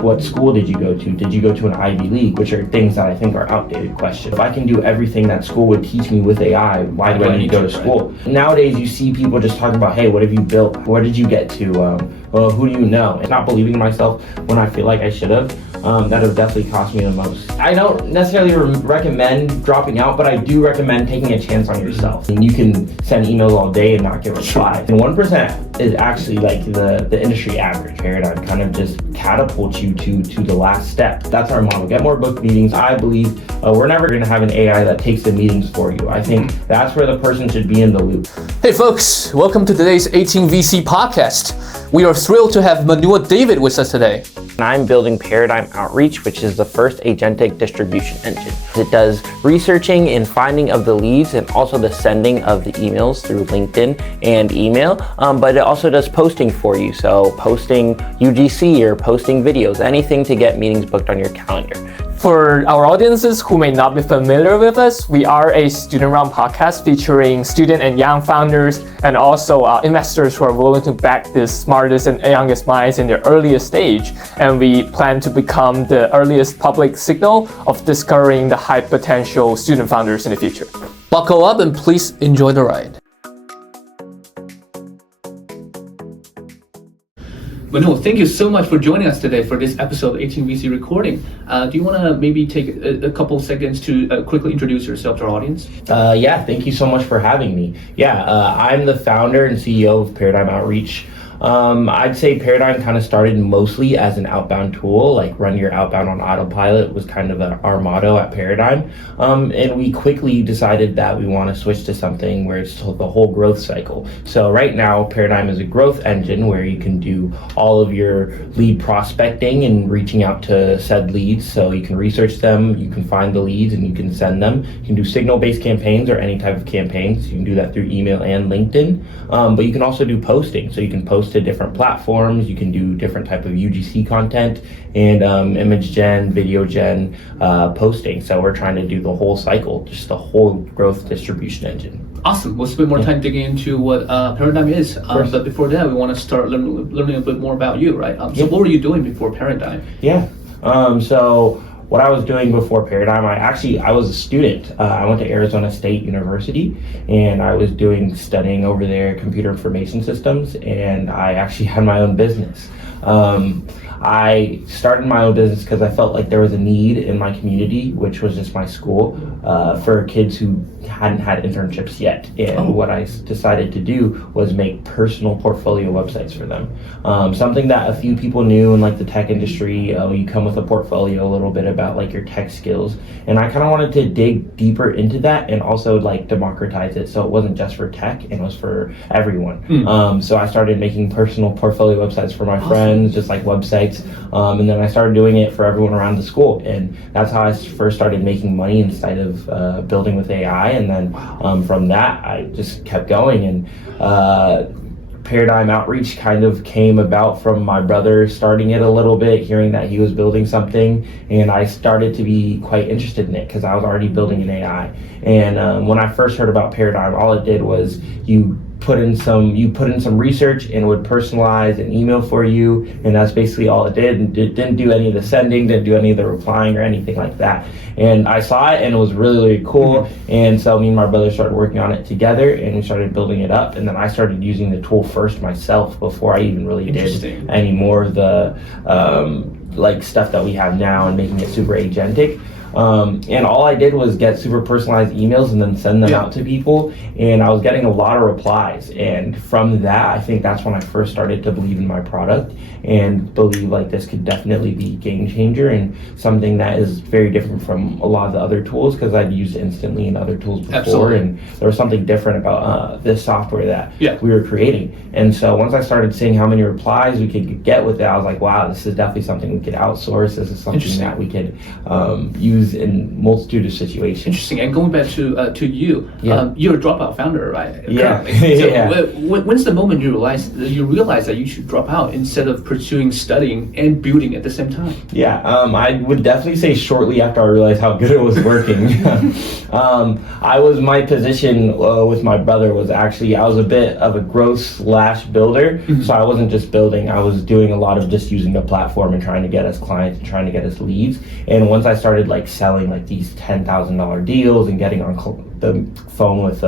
What school did you go to? Did you go to an Ivy League? Which are things that I think are outdated questions. If I can do everything that school would teach me with AI, why do I need to go to school? Right? Nowadays, you see people just talking about, hey, what have you built? Where did you get to? Who do you know? And not believing in myself when I feel like I should have. That have definitely cost me the most. I don't necessarily recommend dropping out, but I do recommend taking a chance on yourself. And you can send emails all day and not get replies. And 1% is actually like the industry average. Paradigm kind of just catapults you to the last step. That's our model. Get more booked meetings. I believe we're never going to have an AI that takes the meetings for you. I think that's where the person should be in the loop. Hey folks, welcome to today's 18VC podcast. We are thrilled to have Manuel David with us today. I'm building Paradigm Outreach, which is the first agentic distribution engine. It does researching and finding of the leads and also the sending of the emails through LinkedIn and email, but it also does posting for you. So posting UGC or posting videos, anything to get meetings booked on your calendar. For our audiences who may not be familiar with us, we are a student-run podcast featuring student and young founders and also investors who are willing to back the smartest and youngest minds in their earliest stage. And we plan to become the earliest public signal of discovering the high potential student founders in the future. Buckle up and please enjoy the ride. Manuel, thank you so much for joining us today for this episode of 18VC recording. Do you want to maybe take a couple seconds to quickly introduce yourself to our audience? Yeah, thank you so much for having me. I'm the founder and CEO of Paradigm Outreach. I'd say Paradigm kind of started mostly as an outbound tool, like run your outbound on autopilot was kind of our motto at Paradigm. And we quickly decided that we want to switch to something where it's the whole growth cycle. So right now, Paradigm is a growth engine where you can do all of your lead prospecting and reaching out to said leads. So you can research them, you can find the leads and you can send them. You can do signal-based campaigns or any type of campaigns. You can do that through email and LinkedIn. But you can also do posting. So you can post to different platforms, you can do different type of UGC content and image gen, video gen, posting. So we're trying to do the whole cycle, just the whole growth distribution engine. Awesome. We'll spend more time digging into what Paradigm is. But before that, we want to start learning a bit more about you, right? So what were you doing before Paradigm? So what I was doing before Paradigm, I was a student. I went to Arizona State University and I was studying over there computer information systems, and I actually had my own business. I started my own business because I felt like there was a need in my community, which was just my school, for kids who hadn't had internships yet. And what I decided to do was make personal portfolio websites for them. Something that a few people knew in like the tech industry, you come with a portfolio, a little bit about like your tech skills. And I kind of wanted to dig deeper into that and also like democratize it. So it wasn't just for tech, it was for everyone. So I started making personal portfolio websites for my friends, just like websites. And then I started doing it for everyone around the school. And that's how I first started making money instead of building with AI. And then from that, I just kept going. And Paradigm Outreach kind of came about from my brother starting it a little bit, hearing that he was building something. And I started to be quite interested in it because I was already building an AI. And when I first heard about Paradigm, all it did was you put in some research and it would personalize an email for you, and that's basically all it did. And it didn't do any of the sending, didn't do any of the replying or anything like that. And I saw it and it was really, really cool. And so me and my brother started working on it together and we started building it up. And then I started using the tool first myself before I even really did any more of the like stuff that we have now and making it super agentic. And all I did was get super personalized emails and then send them out to people, and I was getting a lot of replies. And from that, I think that's when I first started to believe in my product and believe like this could definitely be a game changer and something that is very different from a lot of the other tools, because I'd used Instantly and other tools before. And there was something different about this software that we were creating. And so once I started seeing how many replies we could get with it, I was like, wow, this is definitely something we could outsource. This is something that we could use use in multitude of situations. Interesting. And going back to you, you're a Dropout founder, right? Yeah. So when's the moment you realize that you should drop out instead of pursuing studying and building at the same time? Yeah, I would definitely say shortly after I realized how good it was working. My position with my brother was actually, I was a bit of a growth/builder. So I wasn't just building, I was doing a lot of just using the platform and trying to get us clients and trying to get us leads. And once I started like selling like these $10,000 deals and getting on the phone with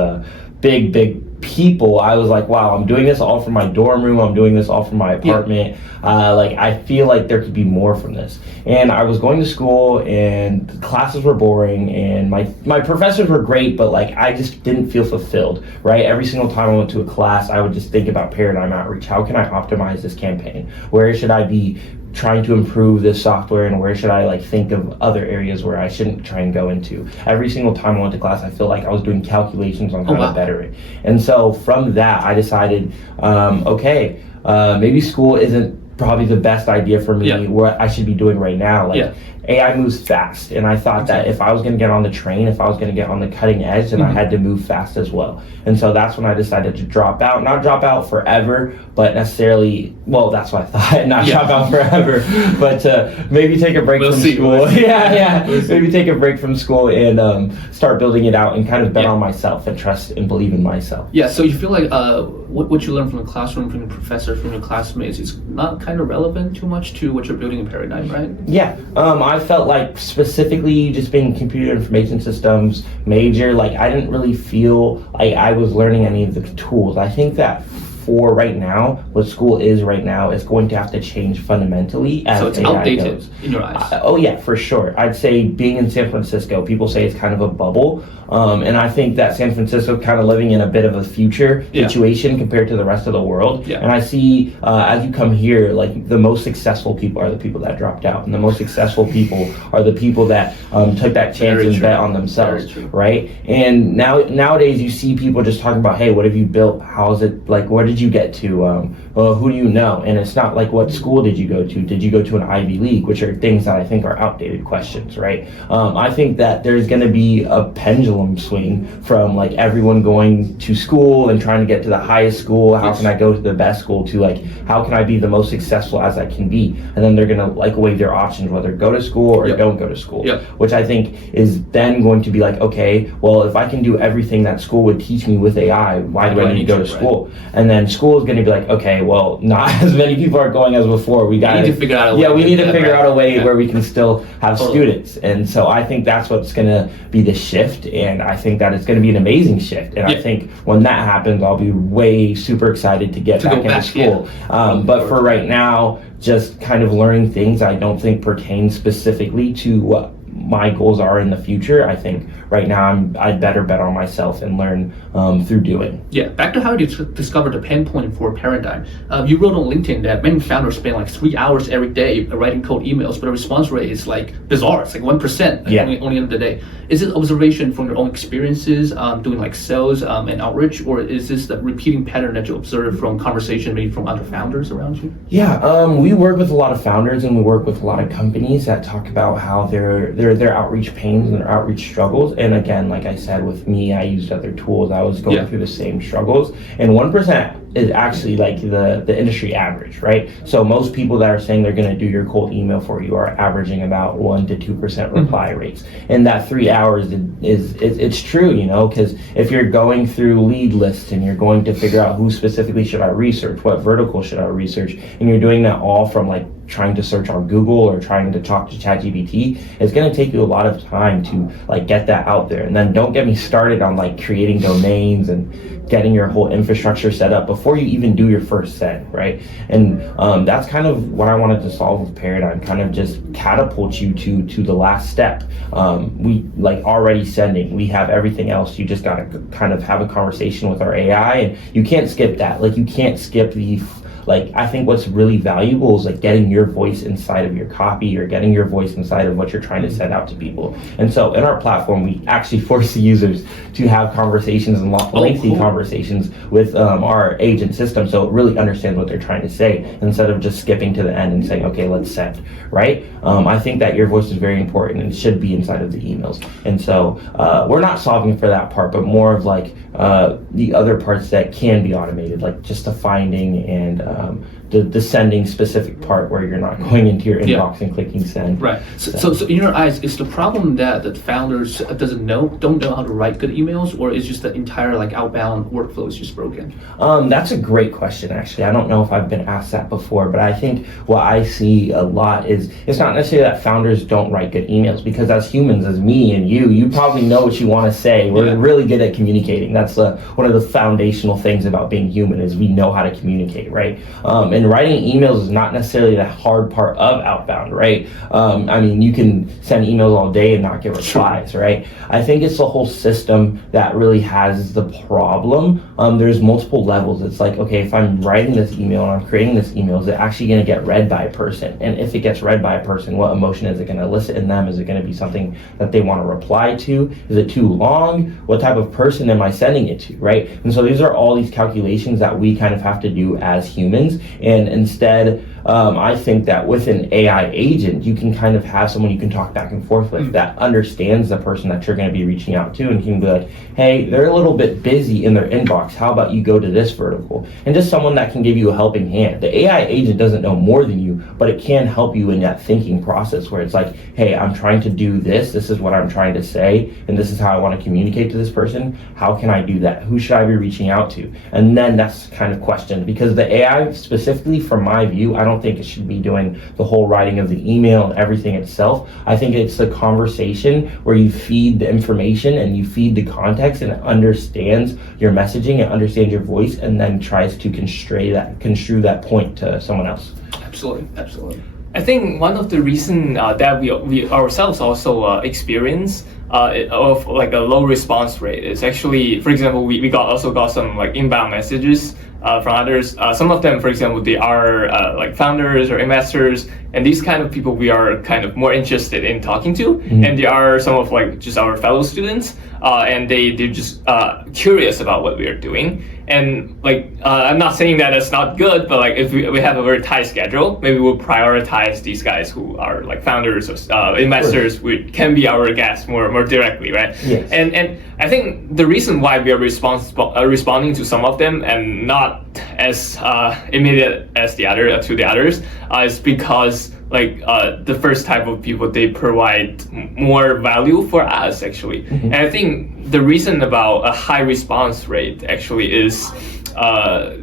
big people, I was like, wow, I'm doing this all from my dorm room, I'm doing this all from my apartment. Like, I feel like there could be more from this. And I was going to school and the classes were boring and my professors were great, but like I just didn't feel fulfilled, right? Every single time I went to a class, I would just think about paradigm outreach. How can I optimize this campaign? Where should I be trying to improve this software, and where should I like think of other areas where I shouldn't try and go into? Every single time I went to class, I feel like I was doing calculations on how to better it. And so from that, I decided, maybe school isn't probably the best idea for me. What I should be doing right now. Like, AI moves fast, and I thought that if I was going to get on the train, if I was going to get on the cutting edge, then I had to move fast as well. And so that's when I decided to drop out. Not drop out forever, but necessarily, well, that's what I thought, not drop out forever, but maybe take a break from school. Maybe take a break from school and start building it out and kind of bet on myself and trust and believe in myself. Yeah, so you feel like what you learn from the classroom, from your professor, from your classmates is not kind of relevant too much to what you're building in Paradigm, right? Yeah, I felt like specifically just being computer information systems major, like I didn't really feel like I was learning any of the tools. I think that for right now, what school is right now is going to have to change fundamentally as so it's AI outdated goes. in your eyes. Oh yeah, for sure. I'd say being in San Francisco, people say it's kind of a bubble. And I think that San Francisco kind of living in a bit of a future situation compared to the rest of the world. And I see as you come here, like the most successful people are the people that dropped out, and the most successful people are the people that took that chance and bet on themselves, right? And nowadays you see people just talking about, hey, what have you built? How is it, like, where did you get to? Who do you know? And it's not like, what school did you go to? Did you go to an Ivy League? Which are things that I think are outdated questions, right? I think that there's going to be a pendulum swing from like everyone going to school and trying to get to the highest school. How can I go to the best school? To like, how can I be the most successful as I can be? And then they're going to like weigh their options, whether go to school or don't go to school, which I think is then going to be like, okay, well, if I can do everything that school would teach me with AI, why do I need to go to school? And then school is going to be like, okay, well, not as many people are going as before. We need to figure out a way. We need to figure out a way where we can still have students. And so I think that's what's going to be the shift. And I think that it's going to be an amazing shift. And I think when that happens, I'll be way super excited to get back into school. But for right now, just kind of learning things I don't think pertain specifically to what my goals are in the future. I think right now I'd better bet on myself and learn through doing. Yeah, back to how you discovered the pain point for Paradigm. You wrote on LinkedIn that many founders spend like 3 hours every day writing cold emails, but the response rate is like bizarre. It's like 1% only end of the day. Is it observation from your own experiences doing like sales and outreach, or is this the repeating pattern that you observe from conversation maybe from other founders around you? Yeah, we work with a lot of founders and we work with a lot of companies that talk about how their outreach pains and their outreach struggles. And again, like I said, with me, I used other tools. I was going through the same struggles. And 1% is actually like the industry average, right? So most people that are saying they're going to do your cold email for you are averaging about 1 to 2% reply rates. And that 3 hours it's true, you know, because if you're going through lead lists and you're going to figure out who specifically should I research, what vertical should I research, and you're doing that all from like trying to search on Google or trying to talk to ChatGPT, it's going to take you a lot of time to like get that out there. And then don't get me started on like creating domains and getting your whole infrastructure set up before you even do your first send, right? And that's kind of what I wanted to solve with Paradigm, kind of just catapult you to the last step. We like already sending, we have everything else. You just got to kind of have a conversation with our AI, and you can't skip that. Like you can't skip the like, I think what's really valuable is like getting your voice inside of your copy or getting your voice inside of what you're trying to send out to people. And so in our platform, we actually force the users to have conversations and lengthy conversations with our agent system, so it really understands what they're trying to say instead of just skipping to the end and saying, okay, let's send, right? I think that your voice is very important and it should be inside of the emails. And so we're not solving for that part, but more of like the other parts that can be automated, like just the finding and the sending specific part where you're not going into your inbox and clicking send. Right. So in your eyes, is the problem that the founders don't know how to write good emails, or is just the entire like outbound workflow is just broken? That's a great question, actually. I don't know if I've been asked that before, but I think what I see a lot is it's not necessarily that founders don't write good emails, because as humans, as me and you probably know what you want to say. We're really good at communicating. That's one of the foundational things about being human, is we know how to communicate, right? And writing emails is not necessarily the hard part of outbound, right? I mean, you can send emails all day and not get replies, right? I think it's the whole system that really has the problem. There's multiple levels. It's like, okay, if I'm writing this email and I'm creating this email, is it actually going to get read by a person? And if it gets read by a person, what emotion is it going to elicit in them? Is it going to be something that they want to reply to? Is it too long? What type of person am I sending it to, right? And so these are all these calculations that we kind of have to do as humans. And instead, I think that with an AI agent, you can kind of have someone you can talk back and forth with that understands the person that you're going to be reaching out to, and can be like, hey, they're a little bit busy in their inbox. How about you go to this vertical? And just someone that can give you a helping hand. The AI agent doesn't know more than you, but it can help you in that thinking process where it's like, hey, I'm trying to do this. This is what I'm trying to say, and this is how I want to communicate to this person. How can I do that? Who should I be reaching out to? And then that's kind of questioned, because the AI, specifically from my view, I don't think it should be doing the whole writing of the email and everything itself. I think it's the conversation where you feed the information and you feed the context, and it understands your messaging and understands your voice, and then tries to construe that point to someone else. Absolutely. I think one of the reasons that we ourselves also experience of like a low response rate is actually, for example, we also got some like inbound messages from others. Some of them, for example, they are like founders or investors, and these kind of people we are kind of more interested in talking to. And they are some of like just our fellow students, and they're just curious about what we are doing. And like I'm not saying that it's not good, but like if we have a very tight schedule, maybe we'll prioritize these guys who are like founders or investors, who can be our guests more directly, right? Yes. And I think the reason why we are responding to some of them and not as immediate as the others is because like the first type of people, they provide more value for us actually. And I think the reason about a high response rate actually is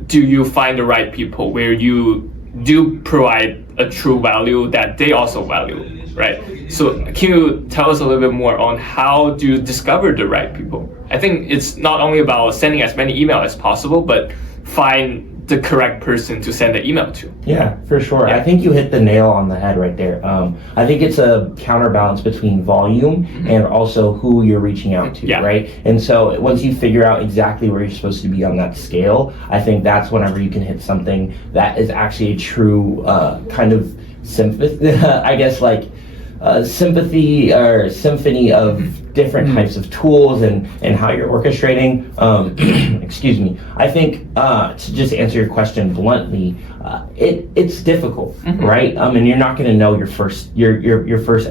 do you find the right people where you do provide a true value that they also value, right? So can you tell us a little bit more on how do you discover the right people? I think it's not only about sending as many emails as possible, but find the correct person to send the email to. Yeah, for sure. I think you hit the nail on the head right there. I think it's a counterbalance between volume and also who you're reaching out to, right? And so once you figure out exactly where you're supposed to be on that scale, I think that's whenever you can hit something that is actually a true kind of sympathy, I guess, like sympathy or symphony of different types of tools and how you're orchestrating. Excuse me. I think to just answer your question bluntly, it's difficult, right? And you're not going to know your first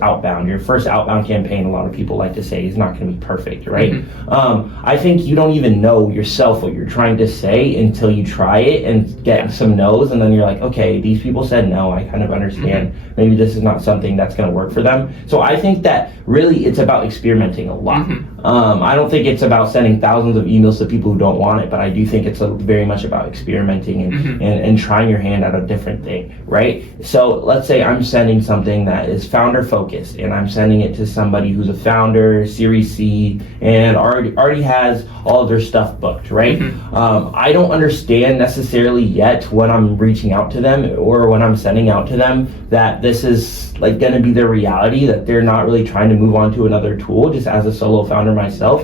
outbound. Your first outbound campaign, a lot of people like to say, is not going to be perfect, right? I think you don't even know yourself what you're trying to say until you try it and get some no's, and then you're like, okay, these people said no. I kind of understand. Maybe this is not something that's going to work for them. So I think that really it's about experimenting a lot. I don't think it's about sending thousands of emails to people who don't want it, but I do think it's very much about experimenting and trying your hand at a different thing, right? So let's say I'm sending something that is founder focused, and I'm sending it to somebody who's a founder, Series C, and already has all of their stuff booked, right? I don't understand necessarily yet when I'm reaching out to them or when I'm sending out to them that this is like going to be their reality, that they're not really trying to move on to another tool just as a solo founder founder myself.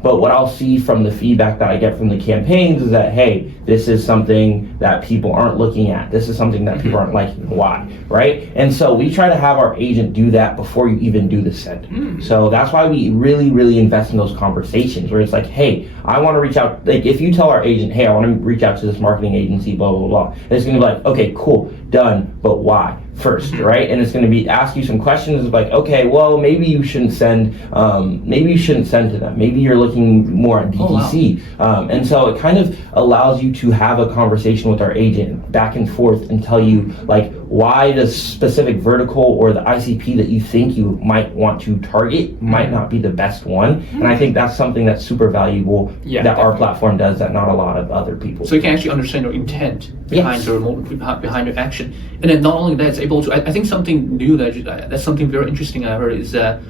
But what I'll see from the feedback that I get from the campaigns is that, hey, this is something that people aren't looking at. This is something that people aren't liking. Why, right? And so we try to have our agent do that before you even do the send. So that's why we really, really invest in those conversations where it's like, hey, I want to reach out. Like if you tell our agent, hey, I want to reach out to this marketing agency, blah, blah, blah. And it's going to be like, okay, cool, done, but why? First, right? And it's going to be ask you some questions of like, okay, well, maybe you shouldn't send to them. Maybe you're looking more at DTC. And so it kind of allows you to have a conversation with our agent back and forth and tell you like why the specific vertical or the ICP that you think you might want to target might not be the best one. And I think that's something that's super valuable that our platform does that not a lot of other people. So you can actually understand your intent behind your action. And then not only that, it's able to, I think something new that's something very interesting I heard is that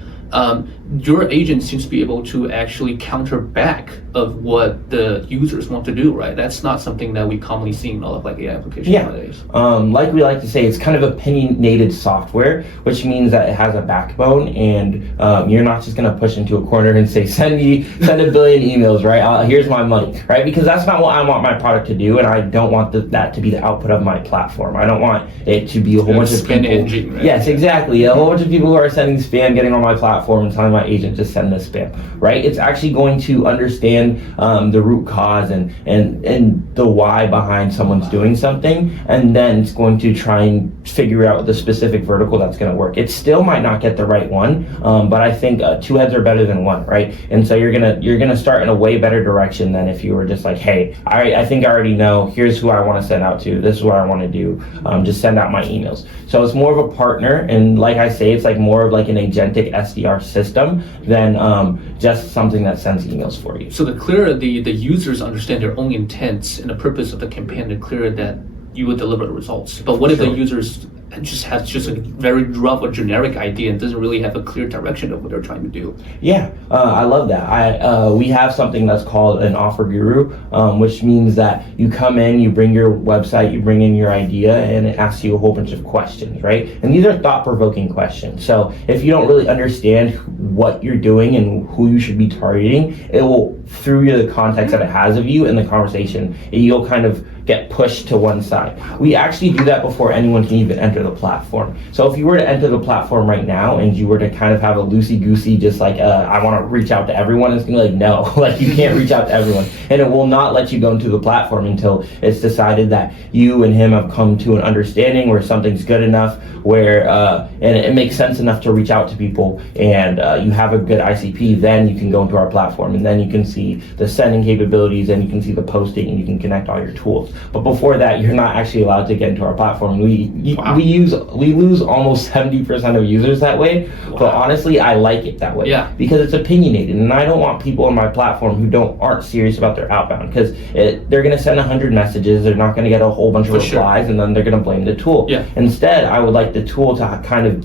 your agent seems to be able to actually counter back of what the users want to do, right? That's not something that we commonly see in a lot of like AI applications nowadays. Like we like to say, it's kind of opinionated software, which means that it has a backbone, and you're not just going to push into a corner and say, send a billion emails, right? Here's my money, right? Because that's not what I want my product to do, and I don't want that to be the output of my platform. I don't want it to be a whole bunch of people. Engine, right? Yes, exactly. A whole bunch of people who are sending spam, getting on my platform and telling my agent just send this spam, right? It's actually going to understand the root cause and the why behind someone's doing something, and then it's going to try and figure out the specific vertical that's going to work. It still might not get the right one, but I think two heads are better than one, right? And so you're gonna start in a way better direction than if you were just like, hey, I think I already know. Here's who I want to send out to. This is what I want to do. Just send out my emails. So it's more of a partner, and like I say, it's like more of like an agentic SDR system than just something that sends emails for you. So the clearer the users understand their own intents and the purpose of the campaign, the clearer that you would deliver the results. But what if the users has a very rough or generic idea and doesn't really have a clear direction of what they're trying to do? Yeah, I love that. We have something that's called an offer guru, which means that you come in, you bring your website, you bring in your idea, and it asks you a whole bunch of questions, right? And these are thought-provoking questions. So if you don't really understand what you're doing and who you should be targeting, it will, through the context that it has of you in the conversation, you'll kind of get pushed to one side. We actually do that before anyone can even enter the platform. So if you were to enter the platform right now and you were to kind of have a loosey-goosey, just like, I want to reach out to everyone, it's gonna be like, no, like you can't reach out to everyone. And it will not let you go into the platform until it's decided that you and him have come to an understanding where something's good enough, where, and it makes sense enough to reach out to people, and you have a good ICP, then you can go into our platform, and then you can see the sending capabilities, and you can see the posting, and you can connect all your tools. But before that, you're not actually allowed to get into our platform. We lose almost 70% of users that way. Wow. But honestly, I like it that way because it's opinionated, and I don't want people on my platform who aren't serious about their outbound, because they're going to send 100 messages, they're not going to get a whole bunch of replies, and then they're going to blame the tool. Yeah. Instead, I would like the tool to kind of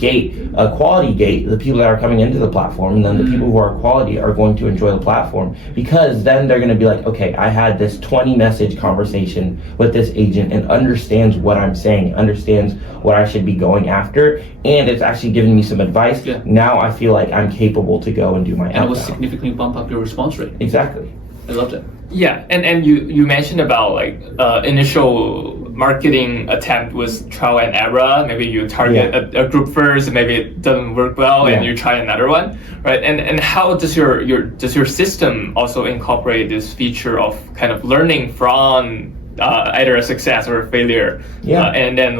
quality gate the people that are coming into the platform, and then the people who are quality are going to enjoy the platform, because then they're going to be like, okay, I had this 20 message conversation with this agent and understands what I'm saying, understands what I should be going after, and it's actually giving me some advice. Yeah. Now I feel like I'm capable to go and do my outbound. And it will significantly bump up your response rate. Exactly. I loved it. Yeah, and you mentioned about like initial marketing attempt was trial and error. Maybe you target a group first, and maybe it doesn't work well, and you try another one, right? And how does your system also incorporate this feature of kind of learning from either a success or a failure, and then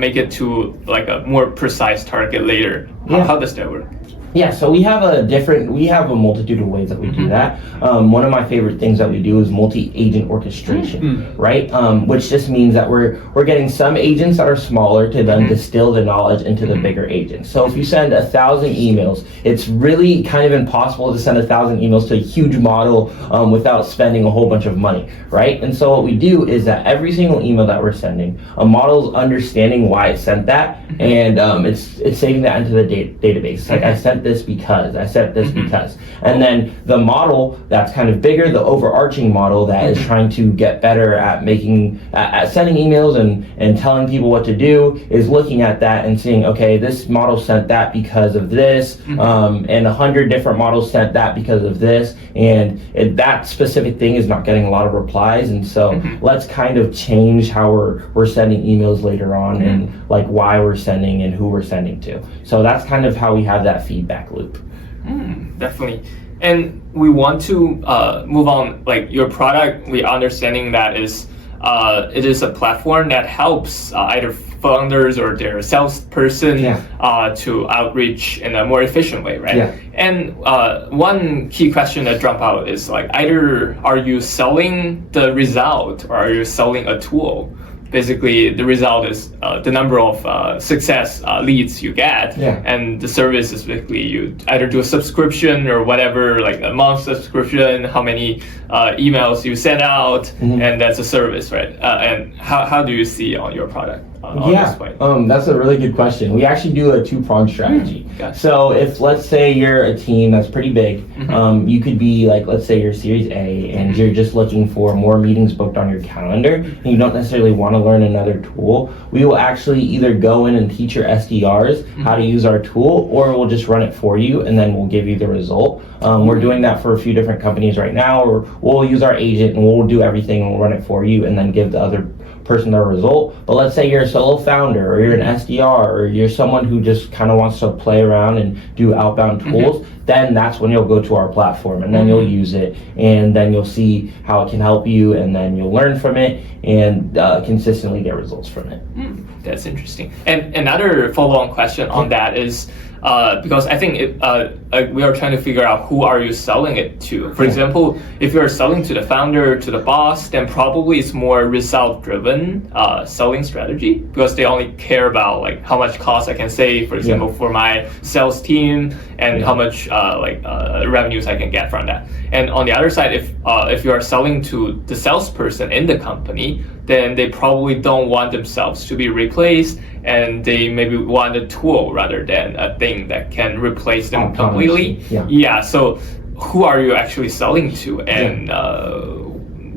make it to like a more precise target later? How does that work? Yeah, so we have a multitude of ways that we do that. One of my favorite things that we do is multi-agent orchestration, right? Which just means that we're getting some agents that are smaller to then distill the knowledge into the bigger agents. So if you send 1,000 emails, it's really kind of impossible to send 1,000 emails to a huge model without spending a whole bunch of money, right? And so what we do is that every single email that we're sending, a model's understanding why it sent that, and it's saving that into the database. Like, I sent this because, and then the model that's kind of bigger, the overarching model that is trying to get better at at sending emails and telling people what to do is looking at that and seeing, okay, this model sent that because of this, and 100 different models sent that because of this, and that specific thing is not getting a lot of replies, and so let's kind of change how we're sending emails later on, and like why we're sending and who we're sending to. So that's kind of how we have that feedback loop. Definitely. And we want to move on, like your product, we understanding that it is a platform that helps either founders or their salesperson to outreach in a more efficient way, right? Yeah. And one key question that jump out is like, either are you selling the result or are you selling a tool? Basically, the result is the number of success leads you get, and the service is basically you either do a subscription or whatever, like a month subscription, how many emails you send out, and that's a service, right? And how do you see on your product? This point? That's a really good question. We actually do a two-pronged strategy. Gotcha. So if, let's say you're a team that's pretty big, you could be like, let's say you're Series A and you're just looking for more meetings booked on your calendar and you don't necessarily want to learn another tool, we will actually either go in and teach your SDRs how to use our tool, or we'll just run it for you and then we'll give you the result. We're doing that for a few different companies right now, or we'll use our agent and we'll do everything and we'll run it for you and then give the other person their result. But let's say you're a solo founder or you're an SDR or you're someone who just kind of wants to play around and do outbound tools, then that's when you'll go to our platform and then you'll use it and then you'll see how it can help you and then you'll learn from it and consistently get results from it. That's interesting. And another follow-on question on that is, because I think we are trying to figure out who are you selling it to. For example, if you're selling to the founder, to the boss, then probably it's more result-driven selling strategy, because they only care about like how much cost I can save, for example, for my sales team, and how much revenues I can get from that. And on the other side, if you are selling to the salesperson in the company, then they probably don't want themselves to be replaced, and they maybe want a tool rather than a thing that can replace them completely. So who are you actually selling to? And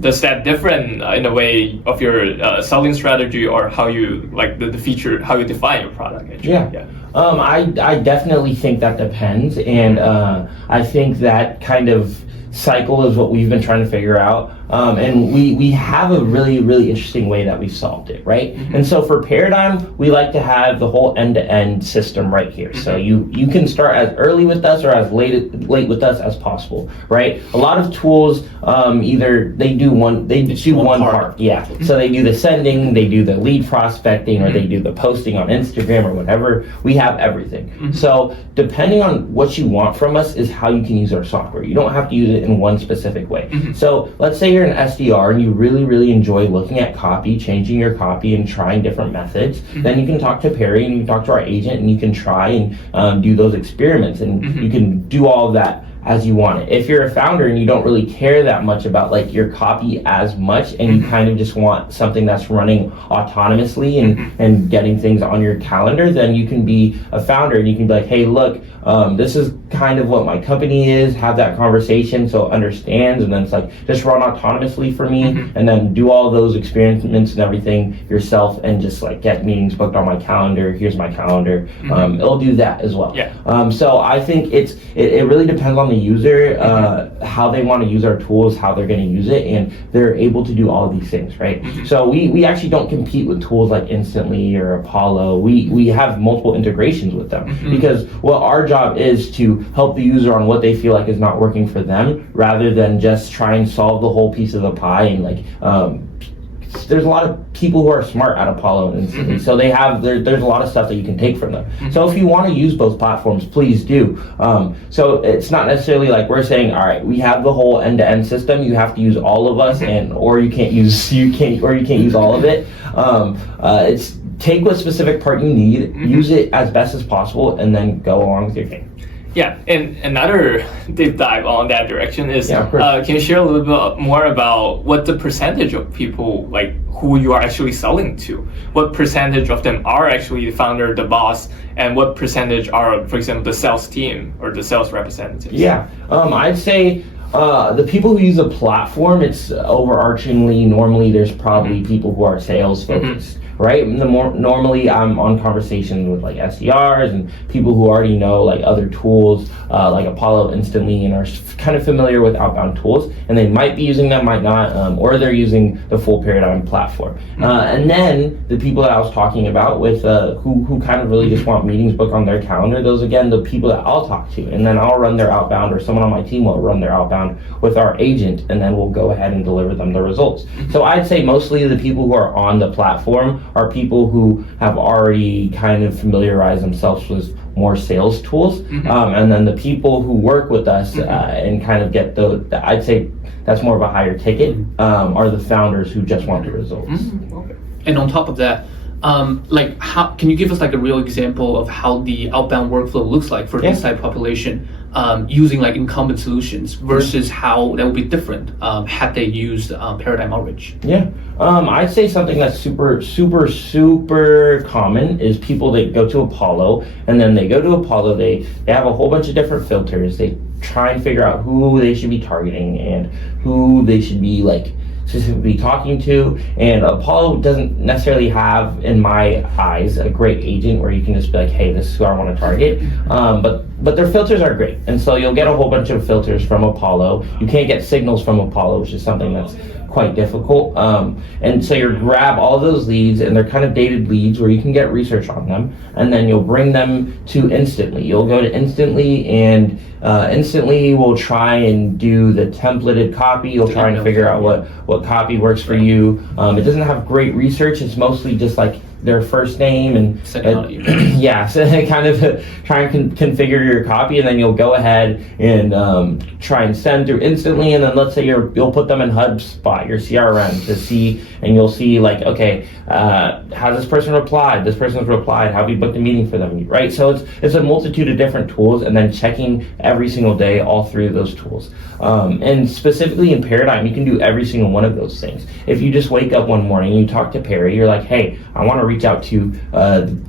does that different in a way of your selling strategy, or how you like the feature, how you define your product? Actually? I definitely think that depends, and I think that kind of cycle is what we've been trying to figure out. And we have a really, really interesting way that we've solved it, right? And so for Paradigm, we like to have the whole end-to-end system right here. So you can start as early with us or as late with us as possible, right? A lot of tools either they do one part. So they do the sending, they do the lead prospecting, or they do the posting on Instagram or whatever. We have everything. So depending on what you want from us is how you can use our software. You don't have to use it in one specific way. So let's say you're an SDR and you really, really enjoy looking at copy, changing your copy and trying different methods, then you can talk to Parry and you can talk to our agent and you can try and do those experiments, and you can do all of that as you want it. If you're a founder and you don't really care that much about like your copy as much, and you kind of just want something that's running autonomously and getting things on your calendar, then you can be a founder and you can be like, hey, look, this is kind of what my company is, have that conversation so it understands, and then it's like, just run autonomously for me, and then do all those experiments and everything yourself, and just like get meetings booked on my calendar, here's my calendar. It'll do that as well. So I think it really depends on the user, how they want to use our tools, how they're going to use it, and they're able to do all of these things, right? So we actually don't compete with tools like Instantly or Apollo. We have multiple integrations with them, because what our job is to help the user on what they feel like is not working for them, rather than just try and solve the whole piece of the pie. And like there's a lot of people who are smart at Apollo and Instantly, so they have there's a lot of stuff that you can take from them. So if you want to use both platforms, please do. So it's not necessarily like we're saying, all right, we have the whole end-to-end system, you have to use all of us, or you can't use all of it. It's take what specific part you need, use it as best as possible, and then go along with your game. Yeah, and another deep dive on that direction is, Yeah, of course. can you share a little bit more about what the percentage of people, like who you are actually selling to? What percentage of them are actually the founder, the boss, and what percentage are, for example, the sales team or the sales representatives? Yeah, I'd say the people who use a platform, it's overarchingly, normally there's probably people who are sales focused. Right? Normally I'm on conversations with like SDRs and people who already know like other tools like Apollo Instantly and are kind of familiar with outbound tools, and they might be using them, might not, or they're using the full Paradigm platform. And then the people that I was talking about with who kind of really just want meetings booked on their calendar, those again, the people that I'll talk to, and then I'll run their outbound, or someone on my team will run their outbound with our agent, and then we'll go ahead and deliver them the results. So I'd say mostly the people who are on the platform are people who have already kind of familiarized themselves with more sales tools, and then the people who work with us and kind of get I'd say that's more of a higher ticket, are the founders who just want the results. Okay. And on top of that, like how can you give us like a real example of how the outbound workflow looks like for this type population, using like incumbent solutions versus how that would be different had they used Paradigm Outreach? Yeah, I'd say something that's super common is people that go to Apollo, and then they go to Apollo, they have a whole bunch of different filters. They try and figure out who they should be targeting and who they should be like specifically talking to, and Apollo doesn't necessarily have, in my eyes, a great agent where you can just be like, hey, this is who I want to target, but their filters are great, and so you'll get a whole bunch of filters from Apollo. You can't get signals from Apollo, which is something that's quite difficult, and so you grab all those leads, and they're kind of dated leads where you can get research on them, and then you'll bring them to Instantly. You'll go to Instantly, and Instantly will try and do the templated copy. You'll try and figure out what copy works for you. It doesn't have great research. It's mostly just like their first name and yeah, so kind of try and configure your copy, and then you'll go ahead and try and send through Instantly, and then let's say you'll put them in HubSpot, your CRM, to see, and you'll see like, okay, has this person replied? This person's replied. Have we booked a meeting for them? Right? So it's a multitude of different tools, and then checking every single day all three of those tools. And specifically in Paradigm, you can do every single one of those things. If you just wake up one morning and you talk to Parry, you're like, hey, I want to reach out to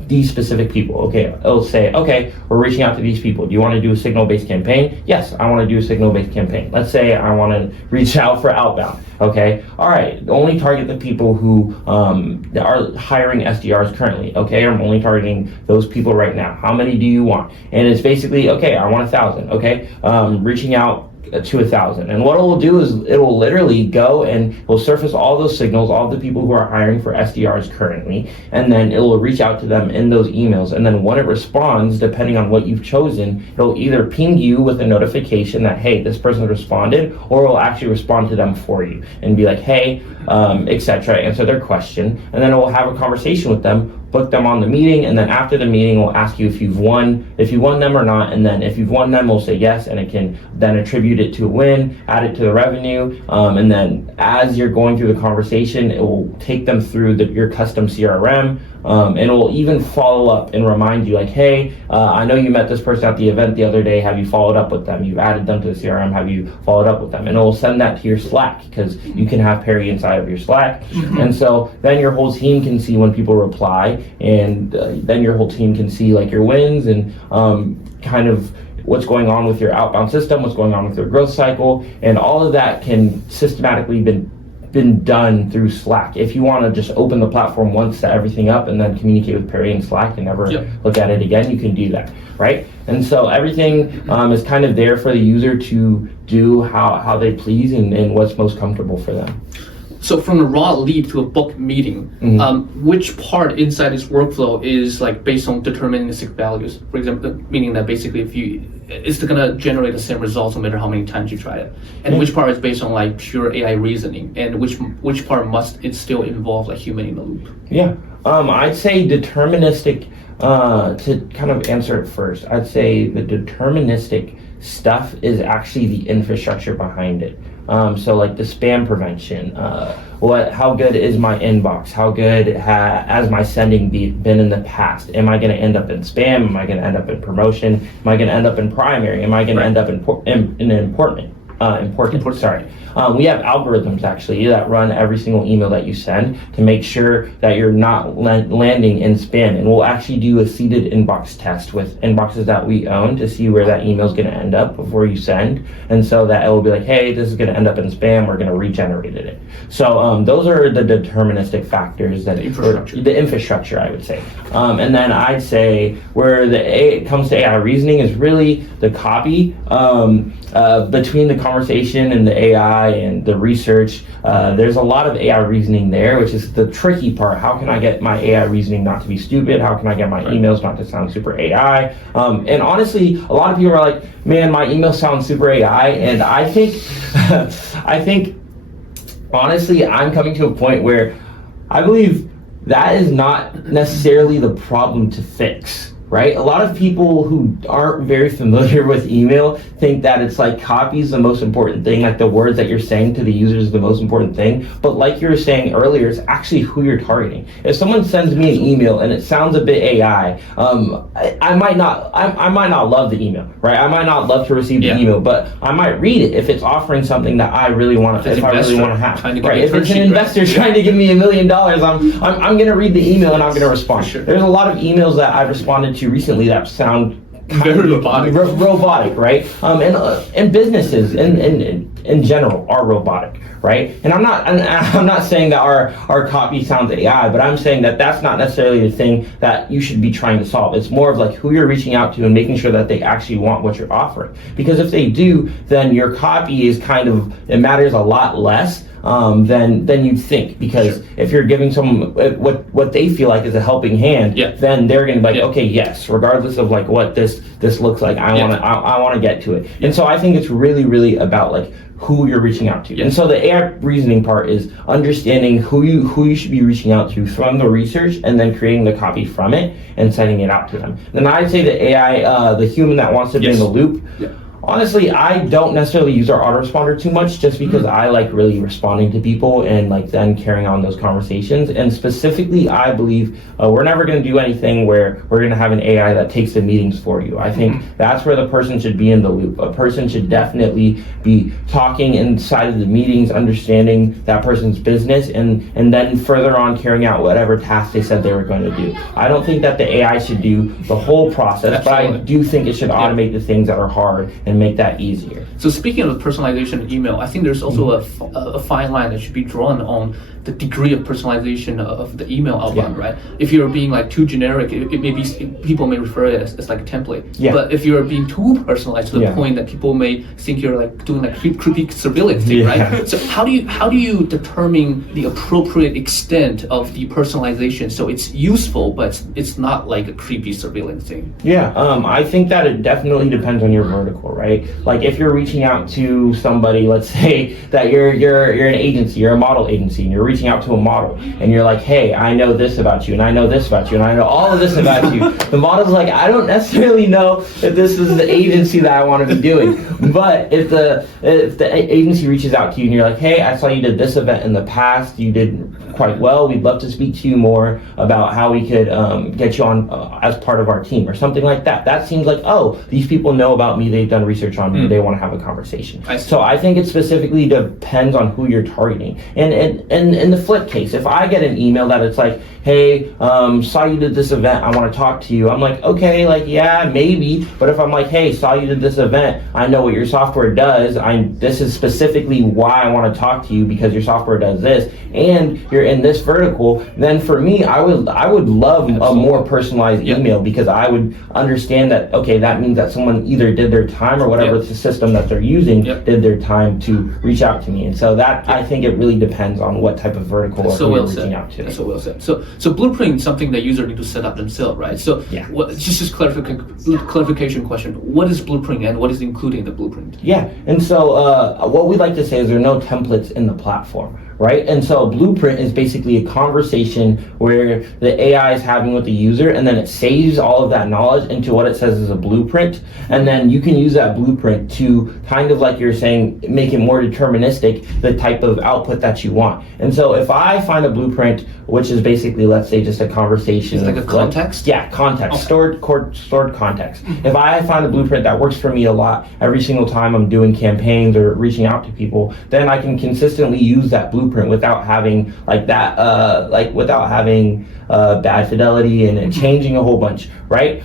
these specific people. Okay, it'll say, okay, we're reaching out to these people. Do you want to do a signal-based campaign? Yes, I want to do a signal-based campaign. Let's say I want to reach out for outbound. Okay, all right, only target the people who are hiring SDRs currently. Okay, I'm only targeting those people right now. How many do you want? And it's basically, okay, I want 1,000. Okay, reaching out to 1,000, and what it will do is it will literally go and will surface all those signals, all the people who are hiring for SDRs currently, and then it will reach out to them in those emails, and then when it responds, depending on what you've chosen, it'll either ping you with a notification that, hey, this person responded, or it'll actually respond to them for you and be like, hey, etc., answer their question, and then it will have a conversation with them, book them on the meeting, and then after the meeting we'll ask you if you've won them or not, and then if you've won them we'll say yes, and it can then attribute it to a win, add it to the revenue, and then as you're going through the conversation it will take them through your custom CRM, and it will even follow up and remind you like, hey, I know you met this person at the event the other day, have you followed up with them? You've added them to the CRM, have you followed up with them? And it will send that to your Slack, because you can have Parry inside of your Slack, and so then your whole team can see when people reply, and then your whole team can see like your wins and kind of what's going on with your outbound system, what's going on with your growth cycle, and all of that can systematically been done through Slack. If you want to just open the platform once, set everything up, and then communicate with Parry in Slack and never look at it again, you can do that, right? And so everything is kind of there for the user to do how they please and what's most comfortable for them. So from a raw lead to a booked meeting, which part inside this workflow is like based on deterministic values? For example, meaning that basically it's gonna generate the same results no matter how many times you try it. And which part is based on like pure AI reasoning, and which part must it still involve like human in the loop? Yeah, I'd say deterministic to kind of answer it first, I'd say the deterministic stuff is actually the infrastructure behind it. So like the spam prevention, how good is my inbox? How good has my sending been in the past? Am I going to end up in spam? Am I going to end up in promotion? Am I going to end up in primary? Am I going to end up in important? Sorry. We have algorithms actually that run every single email that you send to make sure that you're not landing in spam, and we'll actually do a seeded inbox test with inboxes that we own to see where that email is going to end up before you send, and so that it will be like, hey, this is going to end up in spam, we're going to regenerate it. So those are the deterministic factors that the infrastructure I would say. And then I'd say where it comes to AI reasoning is really the copy between the conversation and the AI and the research. There's a lot of AI reasoning there, which is the tricky part. How can I get my AI reasoning not to be stupid? How can I get my emails not to sound super AI? And honestly, a lot of people are like, man, my email sounds super AI. And I think, honestly, I'm coming to a point where I believe that is not necessarily the problem to fix. Right? A lot of people who aren't very familiar with email think that it's like copy is the most important thing, like the words that you're saying to the user is the most important thing. But like you were saying earlier, it's actually who you're targeting. If someone sends me an email and it sounds a bit AI, I might not love the email, right? I might not love to receive the email, but I might read it if it's offering something that I really want to, if I really want to have. Right? If it's an investor trying to give me $1 million, I'm going to read the email and I'm going to respond. Sure. There's a lot of emails that I've responded to recently that sound very robotic, right? And businesses in general are robotic, right? And I'm not saying that our copy sounds AI, but I'm saying that that's not necessarily the thing that you should be trying to solve. It's more of like who you're reaching out to and making sure that they actually want what you're offering. Because if they do, then your copy is it matters a lot less than you'd think, because if you're giving someone what they feel like is a helping hand, then they're going to be like, okay, yes, regardless of like what this looks like, I want to get to it. And so I think it's really, really about like who you're reaching out to. And so the AI reasoning part is understanding who you should be reaching out to from the research, and then creating the copy from it and sending it out to them. Then I'd say the AI, the human that wants to be in the loop. Honestly, I don't necessarily use our autoresponder too much, just because I like really responding to people and like then carrying on those conversations. And specifically, I believe we're never going to do anything where we're going to have an AI that takes the meetings for you. I think that's where the person should be in the loop. A person should definitely be talking inside of the meetings, understanding that person's business, and then further on carrying out whatever task they said they were going to do. I don't think that the AI should do the whole process, but I do think it should automate the things that are hard and make that easier. So speaking of personalization of email, I think there's also a fine line that should be drawn on the degree of personalization of the email outbound, right? If you're being like too generic, it may be, people may refer it as like a template. But if you're being too personalized to the point that people may think you're like doing like creepy surveillance thing, right? So how do you determine the appropriate extent of the personalization so it's useful but it's not like a creepy surveillance thing? I think that it definitely depends on your vertical, right? Like if you're reaching out to somebody, let's say that you're an agency, you're a model agency, and you're reaching out to a model and you're like, hey, I know this about you, and I know this about you, and I know all of this about you. The model's like, I don't necessarily know if this is the agency that I want to be doing. But if the agency reaches out to you and you're like, hey, I saw you did this event in the past, you did quite well, we'd love to speak to you more about how we could get you on as part of our team, or something like that. That seems like, oh, these people know about me, they've done research on me, they want to have a conversation. So I think it specifically depends on who you're targeting. And in the flip case, if I get an email that it's like, hey, saw you did this event, I want to talk to you, I'm like, okay, like, yeah, maybe. But if I'm like, hey, saw you did this event, I know what your software does, this is specifically why I want to talk to you, because your software does this, and you're in this vertical, then for me, I would love a more personalized email, because I would understand that, okay, that means that someone either did their time, or whatever the system that they're using did their time to reach out to me. And so that, I think it really depends on what type of vertical or who you're reaching out to. That's so well said. So blueprint is something that user need to set up themselves, right? So just clarification question. What is blueprint and what is included in the blueprint? And so what we like to say is there are no templates in the platform, right? And so a blueprint is basically a conversation where the AI is having with the user, and then it saves all of that knowledge into what it says is a blueprint. And then you can use that blueprint to kind of, like you're saying, make it more deterministic, the type of output that you want. And so if I find a blueprint, which is basically, let's say, just a conversation. It's like a context? Context, Okay. stored context. If I find a blueprint that works for me a lot every single time I'm doing campaigns or reaching out to people, then I can consistently use that blueprint without having bad fidelity and it changing a whole bunch, right?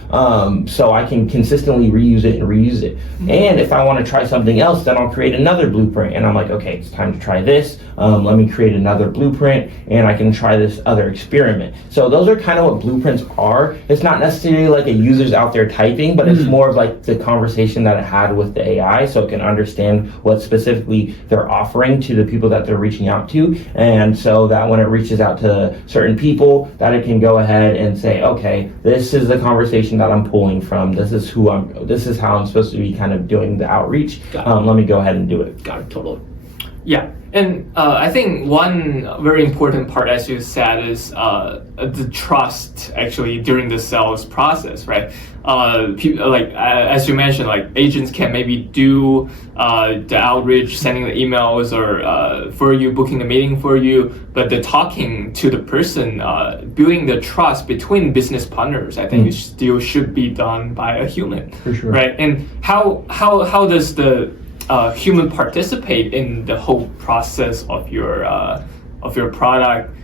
So I can consistently reuse it. And if I want to try something else, then I'll create another blueprint. And I'm like, okay, it's time to try this. Let me create another blueprint, and I can try this other experiment. So those are kind of what blueprints are. It's not necessarily like a user's out there typing, but it's more of like the conversation that it had with the AI, so it can understand what specifically they're offering to the people that they're reaching out to. And so that when it reaches out to certain people, that it can go ahead and say, okay, this is the conversation that I'm pulling from. This is how I'm supposed to be kind of doing the outreach. Let me go ahead and do it. Got it, totally. Yeah, and I think one very important part, as you said, is the trust actually during the sales process, right? As you mentioned, like agents can maybe do the outreach, sending the emails, or for you, booking the meeting for you, but the talking to the person, building the trust between business partners, I think it still should be done by a human, for sure, right? And how does the human participate in the whole process of your product?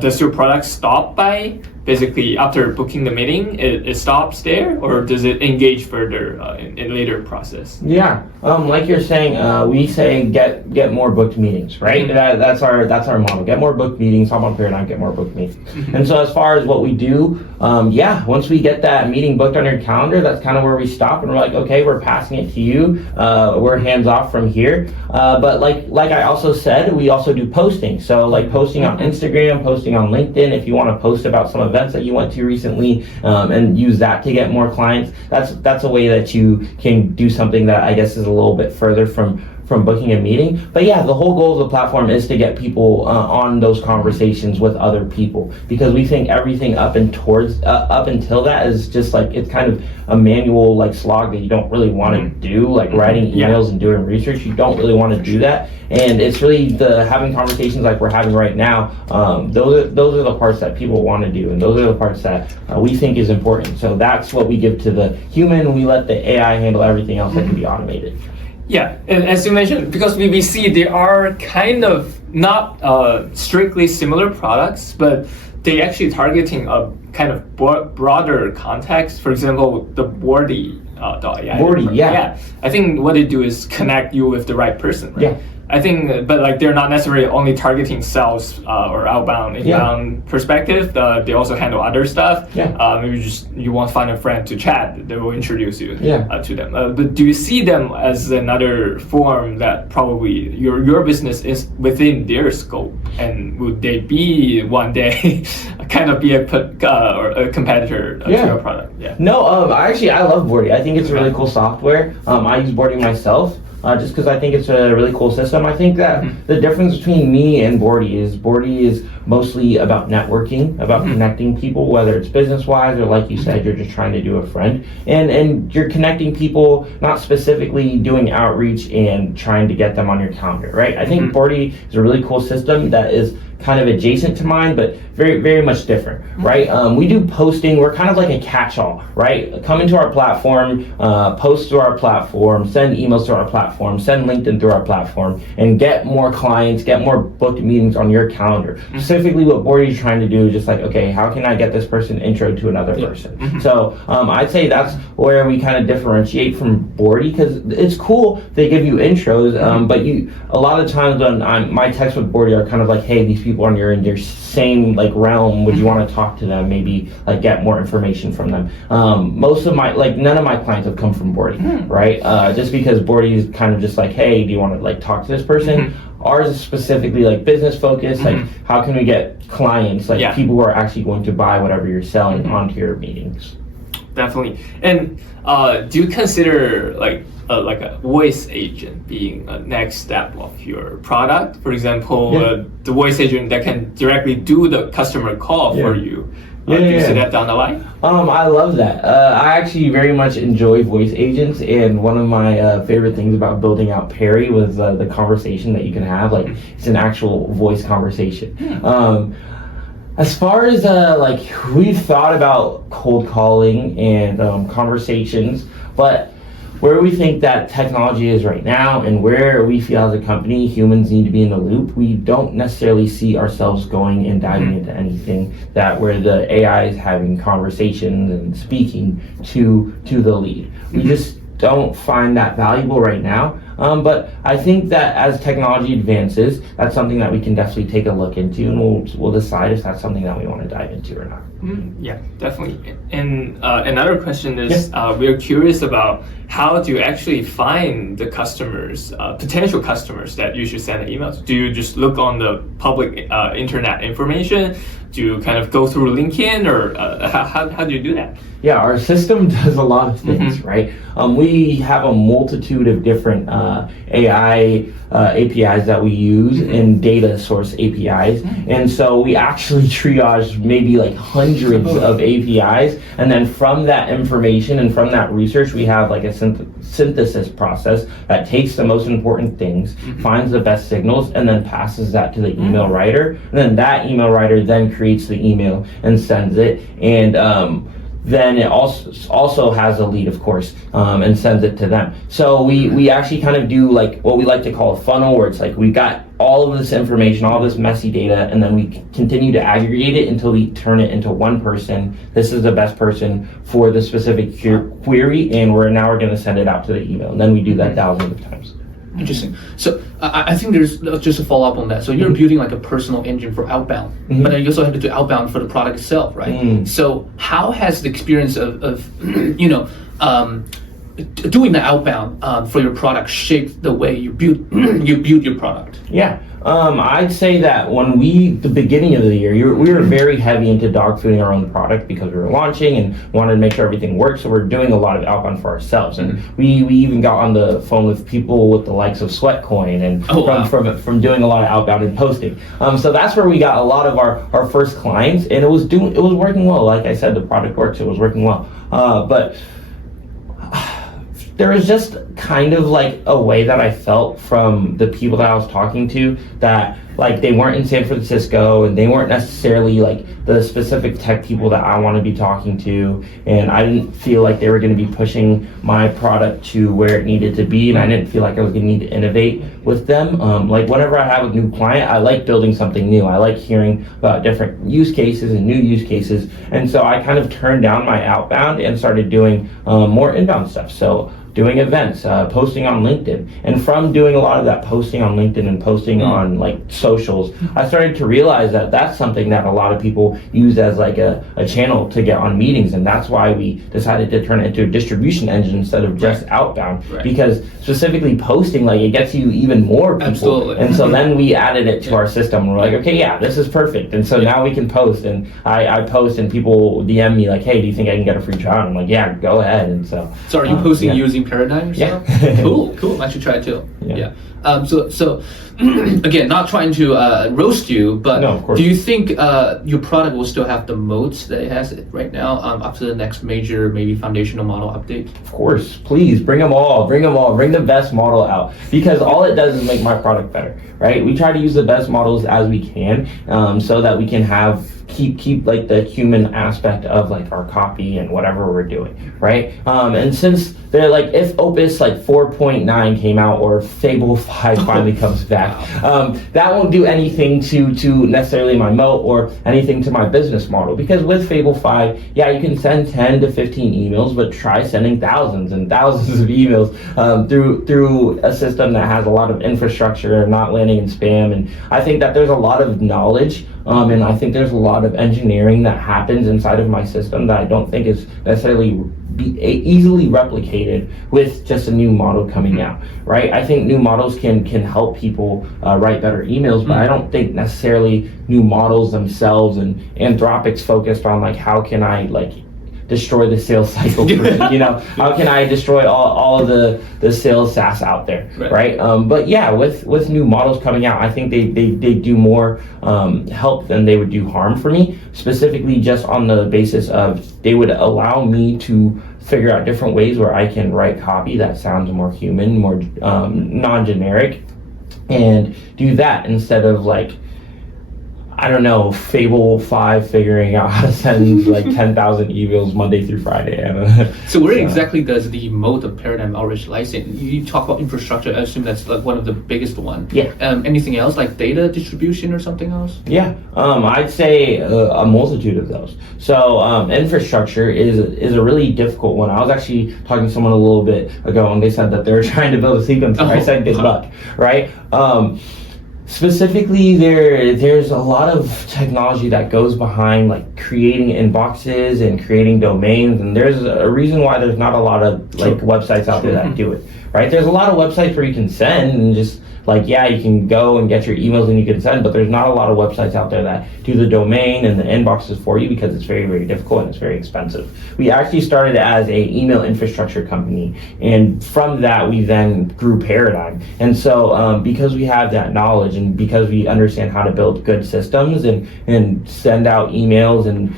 Does your product stop by basically after booking the meeting, it stops there, or does it engage further in later process? Yeah, like you're saying, we say get more booked meetings, right? That's our model. Get more booked meetings. How about Paradigm? Get more booked meetings. And so as far as what we do, once we get that meeting booked on your calendar, that's kind of where we stop, and we're like, okay, we're passing it to you. We're hands off from here. But like I also said, we also do posting. So like posting on Instagram, posting on LinkedIn. If you want to post about some events that you went to recently, and use that to get more clients, that's a way that you can do something that I guess is a little bit further from booking a meeting. But yeah, the whole goal of the platform is to get people on those conversations with other people, because we think everything up until that is just like, it's kind of a manual like slog that you don't really want to do, like writing emails and doing research. You don't really want to do that, and it's really the having conversations like we're having right now. Those are the parts that people want to do, and those are the parts that we think is important. So that's what we give to the human. We let the AI handle everything else that can be automated. Yeah, and as you mentioned, because we see they are kind of not strictly similar products, but they actually targeting a kind of broader context. For example, the Boardy. Boardy, yeah. I think what they do is connect you with the right person, right? Yeah. I think, but like they're not necessarily only targeting sales or outbound, inbound perspective. They also handle other stuff. Maybe you want to find a friend to chat, they will introduce you to them. But do you see them as another form that probably your business is within their scope, and would they be one day kind of be a competitor to your product? Yeah. No, I love Boardy. I think it's a really cool software. I use Boardy myself. Just because I think it's a really cool system. I think that the difference between me and Boardy is mostly about networking, about connecting people, whether it's business-wise or like you said, you're just trying to do a friend. And you're connecting people, not specifically doing outreach and trying to get them on your calendar, right? I think Boardy is a really cool system that is kind of adjacent to mine, but very, very much different, right? We do posting. We're kind of like a catch-all, right? Come into our platform, post through our platform, send emails to our platform, send LinkedIn through our platform, and get more clients, get more booked meetings on your calendar. Specifically, what Boardy is trying to do is just like, okay, how can I get this person intro to another person? So I'd say that's where we kind of differentiate from Boardy, because it's cool. They give you intros, but a lot of times when my texts with Boardy are kind of like, hey, these people in your same like realm, would you want to talk to them, maybe like get more information from them? None of my clients have come from Boardy, right? Just because Boardy is kind of just like, hey, do you want to like talk to this person? Ours is specifically like business focused, like how can we get clients, like people who are actually going to buy whatever you're selling onto your meetings. definitely. And do you consider like a voice agent being a next step of your product? For example, the voice agent that can directly do the customer call for you. Do you see that down the line? I love that. I actually very much enjoy voice agents, and one of my favorite things about building out Parry was the conversation that you can have. Like, it's an actual voice conversation. As far as like, we've thought about cold calling and conversations, but where we think that technology is right now and where we feel as a company humans need to be in the loop, we don't necessarily see ourselves going and diving into anything that where the AI is having conversations and speaking to the lead. We just don't find that valuable right now. But I think that as technology advances, that's something that we can definitely take a look into, and we'll decide if that's something that we want to dive into or not. Yeah, definitely. And another question is, we're curious about how do you actually find the customers, potential customers that you should send an email to? Do you just look on the public internet information? Do you kind of go through LinkedIn, or how do you do that? Yeah, our system does a lot of things, right? We have a multitude of different AI APIs that we use and data source APIs. And so we actually triage maybe like hundreds of APIs. And then from that information and from that research, we have like a synthesis process that takes the most important things, finds the best signals, and then passes that to the email writer. And then that email writer then creates the email and sends it. And then it also has a lead, of course, and sends it to them. So we actually kind of do like what we like to call a funnel, where it's like we've got all of this information, all this messy data, and then we continue to aggregate it until we turn it into one person. This is the best person for the specific query, and we're going to send it out to the email. And then we do that thousands of times. Interesting. So I think there's just a follow up on that. So you're building like a personal engine for outbound, but then you also have to do outbound for the product itself, right? So how has the experience of doing the outbound for your product shaped the way you build your product? Yeah. I'd say that when the beginning of the year, we were very heavy into dogfooding our own product because we were launching and wanted to make sure everything worked. So we're doing a lot of outbound for ourselves. And we even got on the phone with people with the likes of Sweatcoin and from doing a lot of outbound and posting. So that's where we got a lot of our first clients, and it was working well. Like I said, the product works, it was working well. But there was just kind of like a way that I felt from the people that I was talking to that like they weren't in San Francisco and they weren't necessarily like the specific tech people that I want to be talking to, and I didn't feel like they were going to be pushing my product to where it needed to be, and I didn't feel like I was going to need to innovate with them. Like whenever I have a new client, I like building something new. I like hearing about different use cases and new use cases, and so I kind of turned down my outbound and started doing more inbound stuff. So doing events, posting on LinkedIn. And from doing a lot of that posting on LinkedIn and posting on like socials, I started to realize that that's something that a lot of people use as like a channel to get on meetings. And that's why we decided to turn it into a distribution engine instead of just outbound. Because specifically posting, like it gets you even more people. Absolutely. And so then we added it to our system. We're like, okay, yeah, this is perfect. And so now we can post, and I post and people DM me like, hey, do you think I can get a free trial? I'm like, yeah, go ahead. And so are you posting using Paradigm or something? Yeah. Cool. I should try it too. Yeah. So again, not trying to roast you, but no, of course. Do you think your product will still have the moats that it has right now after the next major, maybe foundational model update? Of course, please bring them all. Bring the best model out, because all it does is make my product better, right? We try to use the best models as we can, so that we can keep like the human aspect of like our copy and whatever we're doing, right? And since they're like, if Opus like 4.9 came out or Fable 5 finally comes back, that won't do anything to necessarily my moat or anything to my business model, because with Fable 5, yeah, you can send 10 to 15 emails, but try sending thousands and thousands of emails through a system that has a lot of infrastructure and not landing in spam. And I think that there's a lot of knowledge, and I think there's a lot of engineering that happens inside of my system that I don't think is necessarily easily replicated with just a new model coming out, right? I think new models can help people write better emails, but I don't think necessarily new models themselves, and Anthropic's focused on like how can I like destroy the sales cycle for me? You know, how can I destroy all of the sales SaaS out there, right? But yeah, with new models coming out, I think they do more help than they would do harm for me, specifically just on the basis of they would allow me to figure out different ways where I can write copy that sounds more human, more non-generic, and do that instead of like, I don't know, Fable 5 figuring out how to send like 10,000 emails Monday through Friday. So where exactly does the moat of paradigm outreach lies in? You talk about infrastructure, I assume that's like one of the biggest one. Yeah. Anything else like data distribution or something else? Yeah, I'd say a multitude of those. So infrastructure is a really difficult one. I was actually talking to someone a little bit ago and they said that they were trying to build a sequencer. I said good luck, right? Specifically, there's a lot of technology that goes behind like creating inboxes and creating domains, and there's a reason why there's not a lot of like websites out there that do it, right? There's a lot of websites where you can send and just like, yeah, you can go and get your emails and you can send, but there's not a lot of websites out there that do the domain and the inboxes for you because it's very, very difficult and it's very expensive. We actually started as a email infrastructure company, and from that we then grew Paradigm. And so because we have that knowledge and because we understand how to build good systems and send out emails and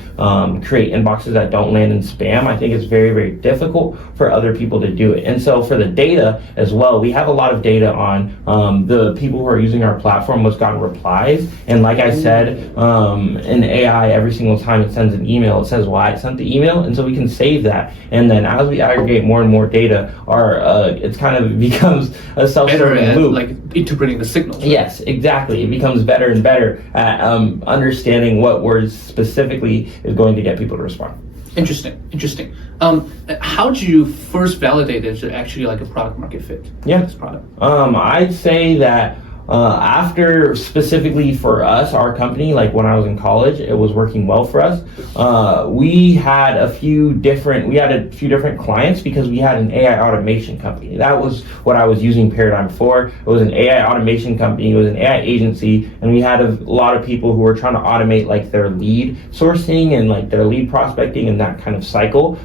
create inboxes that don't land in spam, I think it's very, very difficult for other people to do it. And so for the data as well, we have a lot of data on the people who are using our platform, what's gotten replies. And like I said, in AI, every single time it sends an email, it says why it sent the email. And so we can save that. And then as we aggregate more and more data, it's kind of becomes a self-serving loop. Like interpreting the signals. Right? Yes, exactly. It becomes better and better at understanding what words specifically is going to get people to respond. Interesting. How did you first validate that it's actually like a product market fit? Yeah. This product. I'd say that after specifically for us, our company, like when I was in college, it was working well for us. We had a few different clients because we had an AI automation company. That was what I was using Paradigm for. It was an AI automation company. It was an AI agency, and we had a lot of people who were trying to automate like their lead sourcing and like their lead prospecting and that kind of cycle.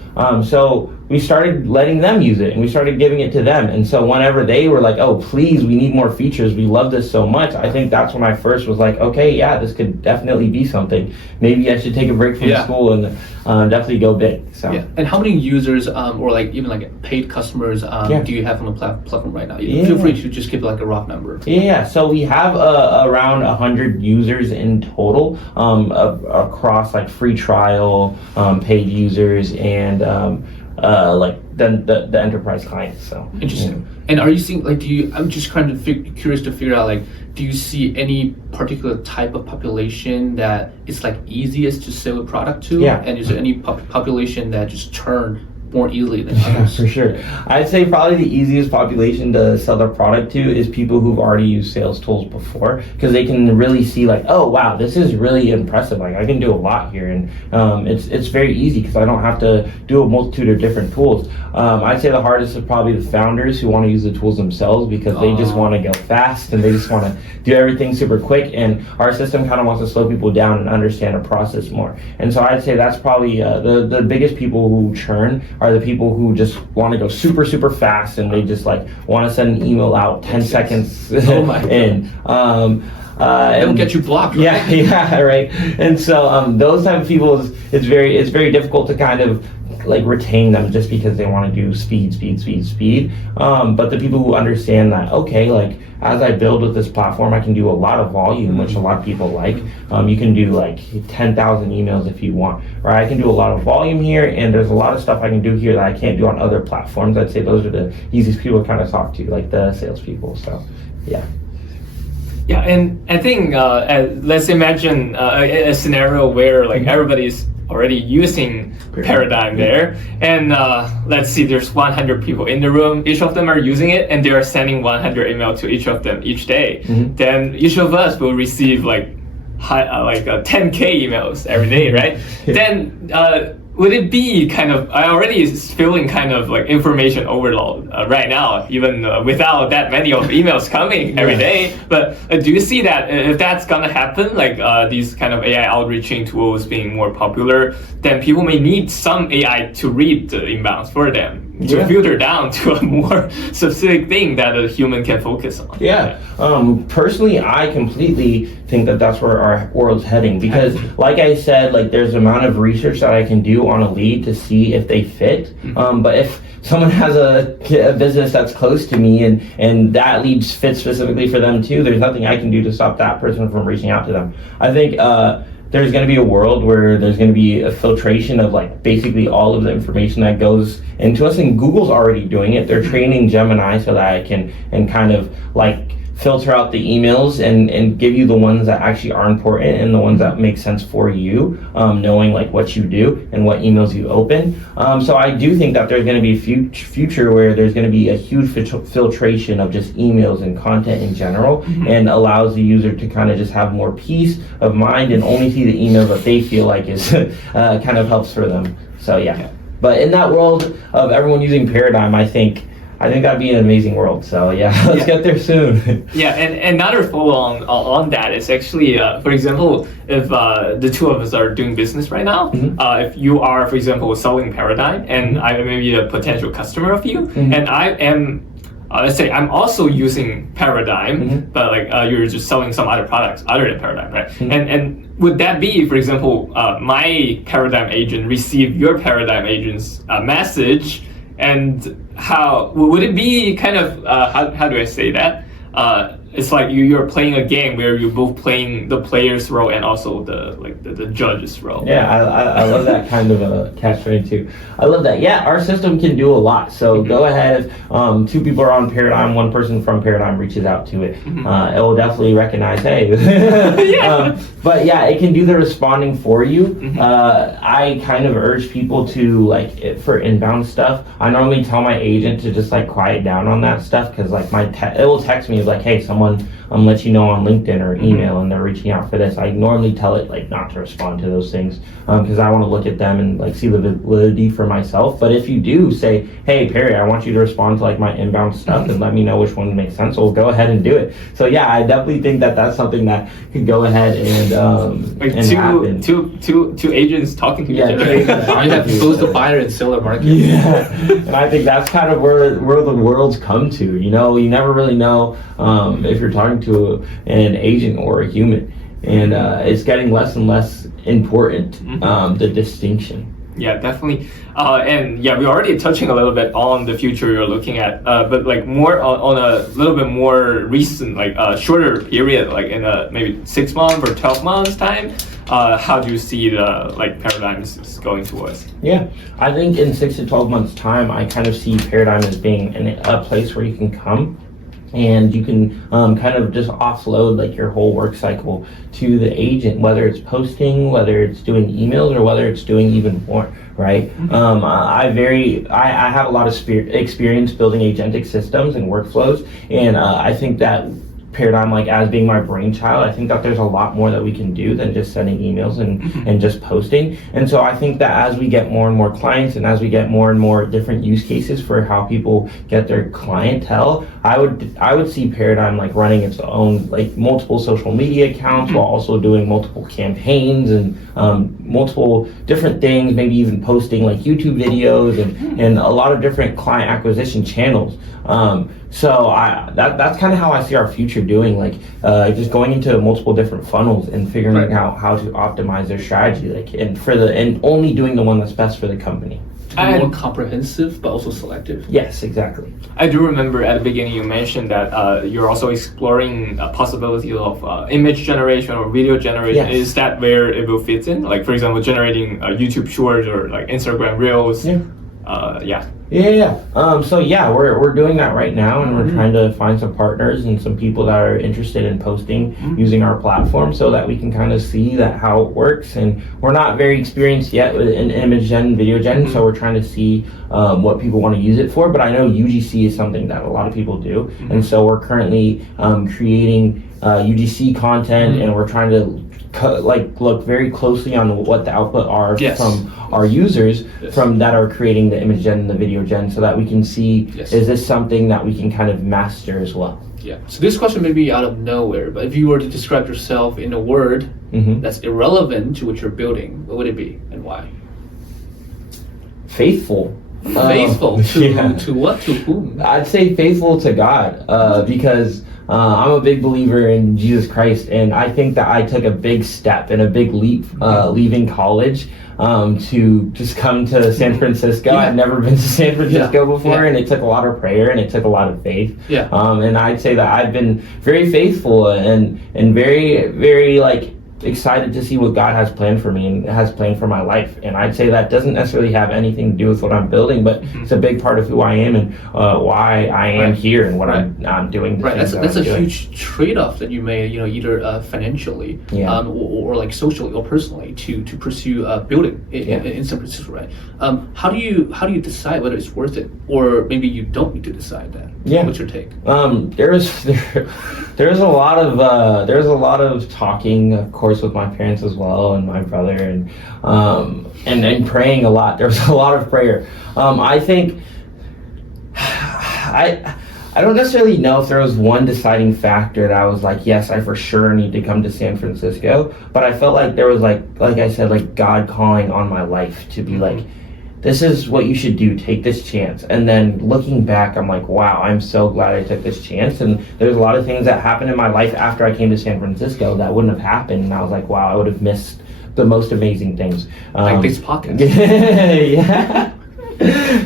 So we started letting them use it and we started giving it to them. And so whenever they were like, oh, please, we need more features, we love this so much, I think that's when I first was like, okay, yeah, this could definitely be something. Maybe I should take a break from school and definitely go big. So. Yeah. And how many users or like even like paid customers do you have on the platform right now? Feel free to just give like a rough number. Yeah, so we have around 100 users in total across like free trial, paid users, and like then the enterprise clients. So interesting. Yeah. And are you seeing like I'm just kind of curious to figure out like, do you see any particular type of population that it's like easiest to sell a product to? Yeah. And is there any population that just turn more easily than others? others? For sure. I'd say probably the easiest population to sell their product to is people who've already used sales tools before, because they can really see like, oh wow, this is really impressive. Like I can do a lot here, and it's very easy because I don't have to do a multitude of different tools. I'd say the hardest is probably the founders who want to use the tools themselves because they just want to go fast and they just want to do everything super quick, and our system kind of wants to slow people down and understand a process more. And so I'd say that's probably the biggest people who churn are the people who just want to go super, super fast and they just like want to send an email out 10 seconds in. They'll get you blocked. Right? Yeah, right. And so those type of people, it's very difficult to kind of like retain them just because they want to do speed. But the people who understand that, okay, like as I build with this platform, I can do a lot of volume, which a lot of people like. You can do like 10,000 emails if you want, right? I can do a lot of volume here, and there's a lot of stuff I can do here that I can't do on other platforms. I'd say those are the easiest people to kind of talk to, like the salespeople. So, yeah. Yeah, and I think let's imagine a scenario where like everybody's already using Paradigm there, and let's see, there's 100 people in the room, each of them are using it, and they are sending 100 email to each of them each day. Then each of us will receive like 10K emails every day, right? Then would it be kind of, I already is feeling kind of like information overload right now, even without that many of emails coming every day. But do you see that if that's gonna happen, like these kind of AI outreaching tools being more popular, then people may need some AI to read the inbounds for them, to filter down to a more specific thing that a human can focus on. Personally, I completely think that that's where our world's heading, because like I said, like there's an amount of research that I can do on a lead to see if they fit. But if someone has a business that's close to me and that lead fits specifically for them too, there's nothing I can do to stop that person from reaching out to them. I think there's going to be a world where there's going to be a filtration of like basically all of the information that goes into us, and Google's already doing it. They're training Gemini so that it can and kind of like filter out the emails and give you the ones that actually are important and the ones that make sense for you, knowing like what you do and what emails you open. So I do think that there's going to be a future where there's going to be a huge filtration of just emails and content in general, and allows the user to kind of just have more peace of mind and only see the email that they feel like is kind of helps for them. So yeah. But in that world of everyone using Paradigm, I think that'd be an amazing world. So let's get there soon. And another follow on that is actually, for example, if the two of us are doing business right now, if you are, for example, selling Paradigm, and I may be a potential customer of you, and I am, let's say I'm also using Paradigm, but like you're just selling some other products other than Paradigm, right? And would that be, for example, my Paradigm agent receive your Paradigm agent's message? And how would it be kind of how do I say that? It's like you're playing a game where you're both playing the player's role and also the judge's role. I love that kind of a catch-22. I love that. Our system can do a lot. So go ahead. Two people are on Paradigm. One person from Paradigm reaches out to it. It will definitely recognize, hey. But it can do the responding for you. I kind of urge people to for inbound stuff. I normally tell my agent to just quiet down on that stuff, because it will text me like, hey, someone let you know on LinkedIn or email and they're reaching out for this. I normally tell it not to respond to those things, because I want to look at them and see the validity for myself. But if you do say, hey Parry, I want you to respond to my inbound stuff and let me know which one makes sense, we'll go ahead and do it. So I definitely think that that's something that could go ahead and happen. Two agents talking to each other. You have both the buyer and seller market. And I think that's kind of where the world's come to. You never really know if you're talking to an agent or a human, and it's getting less and less important, the distinction. Yeah, definitely. And we're already touching a little bit on the future you're looking at, but more on a little bit more recent, shorter period, in a maybe 6 months or 12 months time. How do you see the Paradigms going towards? I think in 6 to 12 months time, I kind of see Paradigm as being a place where you can come and you can kind of just offload your whole work cycle to the agent, whether it's posting, whether it's doing emails, or whether it's doing even more, right? I have a lot of experience building agentic systems and workflows, and I think that Paradigm, as being my brainchild, I think that there's a lot more that we can do than just sending emails and just posting. And so I think that as we get more and more clients, and as we get more and more different use cases for how people get their clientele, I would see Paradigm running its own multiple social media accounts, while also doing multiple campaigns and multiple different things, maybe even posting YouTube videos and a lot of different client acquisition channels. So that's kind of how I see our future doing, just going into multiple different funnels and figuring out how to optimize their strategy, and only doing the one that's best for the company. More comprehensive, but also selective. Yes, exactly. I do remember at the beginning you mentioned that you're also exploring a possibility of image generation or video generation. Yes. Is that where it will fit in? For example, generating YouTube Shorts or Instagram Reels? We're doing that right now, and we're trying to find some partners and some people that are interested in posting using our platform, so that we can kind of see how it works. And we're not very experienced yet with image gen, video gen, so we're trying to see what people want to use it for. But I know UGC is something that a lot of people do, and so we're currently creating UGC content, and we're trying to look very closely on what the output are from our users from that are creating the image gen and the video gen, so that we can see is this something that we can kind of master as well. Yeah. So this question may be out of nowhere, but if you were to describe yourself in a word that's irrelevant to what you're building, what would it be and why? Faithful. Faithful to what? To whom? I'd say faithful to God, because I'm a big believer in Jesus Christ, and I think that I took a big step and a big leap leaving college to just come to San Francisco. I'd never been to San Francisco before, and it took a lot of prayer and it took a lot of faith. And I'd say that I've been very faithful and very, very excited to see what God has planned for me and has planned for my life. And I'd say that doesn't necessarily have anything to do with what I'm building, but it's a big part of who I am and why I am here and what I'm doing. That's a huge trade-off that you made, either financially or socially or personally to pursue building in San Francisco, right? How do you decide whether it's worth it, or maybe you don't need to decide that? What's your take? There's a lot of talking, of course, with my parents as well and my brother, and praying a lot. There's a lot of prayer. I think I don't necessarily know if there was one deciding factor that I was like, yes, I for sure need to come to San Francisco, but I felt like there was like I said, God calling on my life to be this is what you should do, take this chance. And then looking back, I'm like, wow, I'm so glad I took this chance. And there's a lot of things that happened in my life after I came to San Francisco that wouldn't have happened. And I was like, wow, I would have missed the most amazing things. Like this podcast.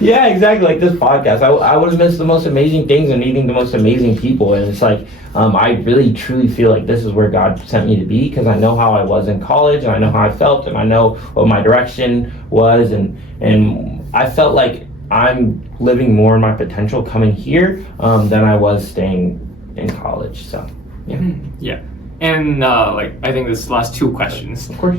Yeah, exactly. Like this podcast, I would have missed the most amazing things and meeting the most amazing people. And it's like, I really truly feel like this is where God sent me to be, because I know how I was in college and I know how I felt and I know what my direction was, and I felt like I'm living more in my potential coming here than I was staying in college. So yeah. And I think this last two questions. Of course.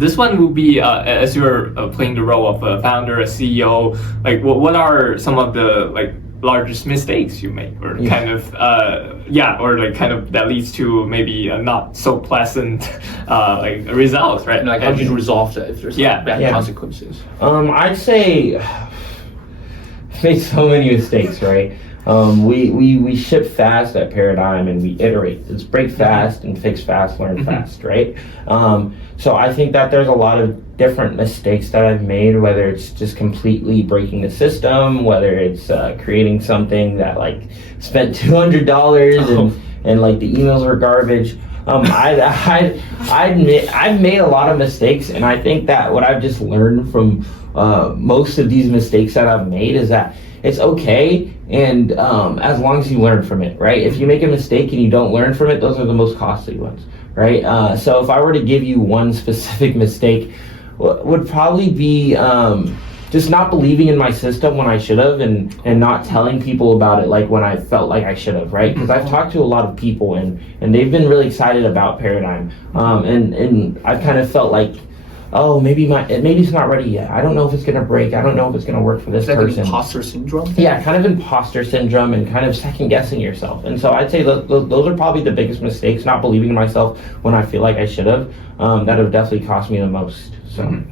This one will be as you're playing the role of a founder, a CEO. What are some of the largest mistakes you make, or kind of that leads to maybe a not so pleasant results, right? And how do you resolve that if there's bad consequences? I'd say made so many mistakes, right? We ship fast at Paradigm, and we iterate. It's break fast and fix fast, learn fast, right? So I think that there's a lot of different mistakes that I've made, whether it's just completely breaking the system, whether it's creating something that spent $200 and the emails were garbage. I've made a lot of mistakes, and I think that what I've just learned from most of these mistakes that I've made is that it's okay, and as long as you learn from it, right? If you make a mistake and you don't learn from it, those are the most costly ones, right? So if I were to give you one specific mistake, would probably be just not believing in my system when I should have, and not telling people about it when I felt like I should have, right? Because I've talked to a lot of people, and they've been really excited about Paradigm, and I've kind of felt like, oh, maybe it's not ready yet. I don't know if it's gonna break. I don't know if it's gonna work for this person. Like imposter syndrome? Yeah, kind of imposter syndrome and kind of second guessing yourself. And so I'd say those are probably the biggest mistakes, not believing in myself when I feel like I should have, that have definitely cost me the most. So,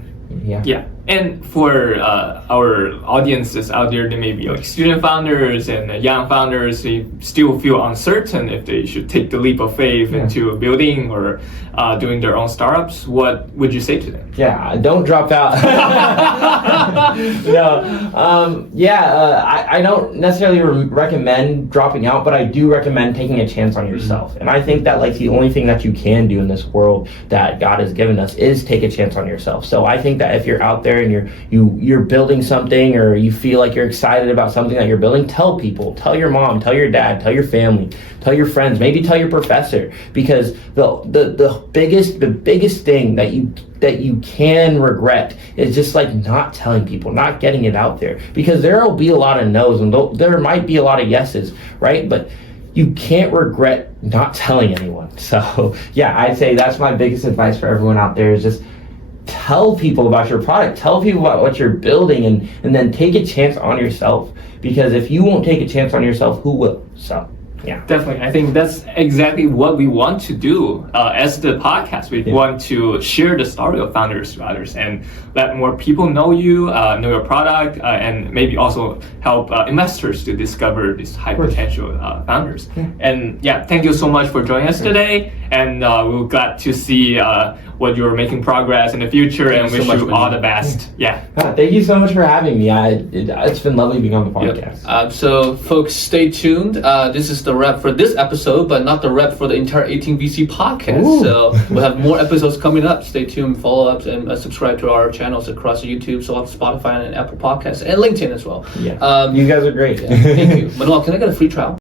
yeah. And for our audiences out there, they may be student founders and young founders. They still feel uncertain if they should take the leap of faith into building or doing their own startups. What would you say to them? Yeah, don't drop out. I don't necessarily recommend dropping out, but I do recommend taking a chance on yourself. And I think that the only thing that you can do in this world that God has given us is take a chance on yourself. So I think that if you're out there and you're building something, or you feel like you're excited about something that you're building, tell people, tell your mom, tell your dad, tell your family, tell your friends, maybe tell your professor, because the biggest thing that you can regret is just not telling people, not getting it out there, because there will be a lot of no's and there might be a lot of yeses, right? But you can't regret not telling anyone. So I'd say that's my biggest advice for everyone out there, is just tell people about your product, tell people about what you're building, and then take a chance on yourself, because if you won't take a chance on yourself, who will? So Yeah. Definitely. I think that's exactly what we want to do as the podcast. We want to share the story of founders to others and let more people know you, know your product, and maybe also help investors to discover these high potential founders. Yeah. And yeah, thank you so much for joining us today. And we're glad to see what you're making progress in the future, and wish you all the best. Yeah. Thank you so much for having me. It's been lovely being on the podcast. Yep. So folks, stay tuned. This is the wrap for this episode, but not the wrap for the entire 18 VC podcast. Ooh. So we'll have more episodes coming up. Stay tuned, follow up, and subscribe to our channels across YouTube, so on Spotify and Apple Podcasts, and LinkedIn as well. Yeah. You guys are great. Thank you. Manuel, can I get a free trial?